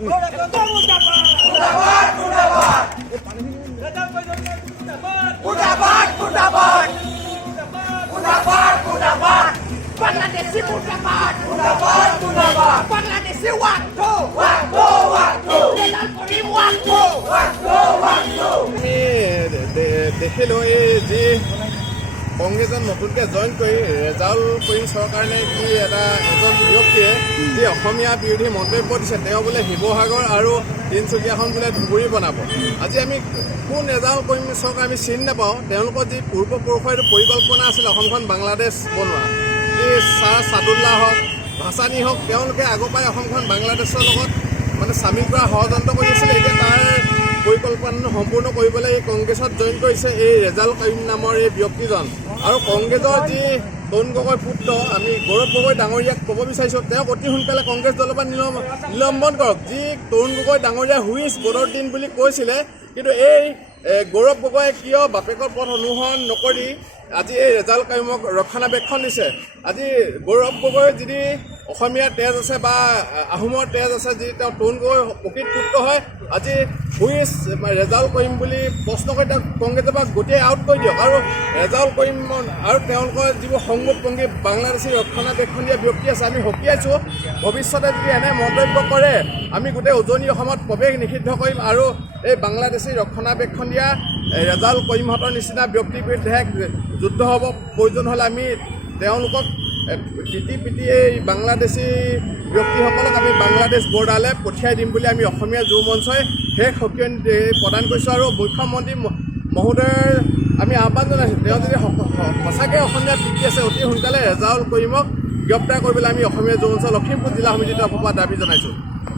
Bangladeshi Murtabad! Murtabad! Murtabad! Bangladeshi Wakto! Wakto! Wakto! Jalal Karim Wakto! Wakto! Wakto! আমি দেখিলোঁ এই যি কংগ্ৰেছত নতুনকৈ জইন কৰি ৰেজাউল কৰিম চৰকাৰ নে কি এজন ব্যক্তিয়ে যি অসমীয়া বিৰোধী মন্তব্য দিছে তেওঁ বোলে শিৱসাগৰ আৰু তিনিচুকীয়াখন বোলে ধুবুৰী বনাব। আজি আমি কোন ৰেজাউল কৰিম চৰকাৰ আমি চিনি নাপাওঁ। তেওঁলোকৰ যি পূৰ্বপুৰুষৰ এইটো পৰিকল্পনা আছিল অসমখন বাংলাদেশ বনোৱা, এই ছাৰ ছাদুল্লাহ হওক ভাছানী হওক তেওঁলোকে আগৰ পৰাই অসমখন বাংলাদেশৰ লগত মানে চামিল কৰা ষড়যন্ত্ৰ কৰি আছিলে। এতিয়া তাৰ পৰিকল্পনা সম্পূৰ্ণ কৰিবলৈ এই কংগ্ৰেছত জইন কৰিছে এই ৰেজাউল কৰিম নামৰ এই ব্যক্তিজন। আৰু কংগ্ৰেছৰ যি তৰুণ গগৈ পুত্ৰ আমি গৌৰৱ গগৈ ডাঙৰীয়াক ক'ব বিচাৰিছোঁ তেওঁক অতি সোনকালে কংগ্ৰেছ দলৰ পৰা নিলম্বন কৰক। যি তৰুণ গগৈ ডাঙৰীয়া হুইজ ভোটৰ দিন বুলি কৈছিলে, কিন্তু এই গৌৰৱ গগৈয়ে কিয় বাপেকৰ পথ অনুসৰণ নকৰি আজি এই ৰেজাউল কৰিমক ৰক্ষণাবেক্ষণ দিছে। আজি গৌৰৱ গগৈ যদি অসমীয়াৰ তেজ আছে বা আহোমৰ তেজ আছে, যি তেওঁ তৰুণ গগৈ প্ৰকৃত পুত্ৰ হয়, আজি হুইজ ৰেজাউল কৰিম বুলি প্ৰশ্ন কৰি তেওঁক কংগ্ৰেছৰ পৰা গোটেই আউট কৰি দিয়ক। আৰু ৰেজাউল কৰিম আৰু তেওঁলোকৰ যিবোৰ সংগঠনপন্থী বাংলাদেশী ৰক্ষণাবেক্ষণ দিয়া ব্যক্তি আছে আমি সকীয়াইছোঁ, ভৱিষ্যতে যদি এনে মন্তব্য কৰে আমি গোটেই উজনি অসমত প্ৰৱেশ নিষিদ্ধ কৰিম আৰু এই বাংলাদেশী ৰক্ষণাবেক্ষণ দিয়া ৰেজাউল কৰিমহঁতৰ নিচিনা ব্যক্তিৰ বিৰুদ্ধে যুদ্ধ হ'ব। প্ৰয়োজন হ'লে আমি তেওঁলোকক পিটি এই বাংলাদেশী ব্যক্তিসকলক আমি বাংলাদেশ বৰ্ডাৰলৈ পঠিয়াই দিম বুলি আমি অসমীয়া যুৱ মঞ্চই শেষ সকিয়নি প্ৰদান কৰিছোঁ। আৰু মুখ্যমন্ত্ৰী মহোদয়ৰ আমি আহ্বান জনাইছোঁ, তেওঁ যদি সঁচাকৈ অসমীয়া পিটি আছে অতি সোনকালে ৰেজাউল কৰিমক গ্ৰেপ্তাৰ কৰিবলৈ আমি অসমীয়া যুৱ মঞ্চ লখিমপুৰ জিলা সমিতিৰ তৰফৰ পৰা দাবী জনাইছোঁ।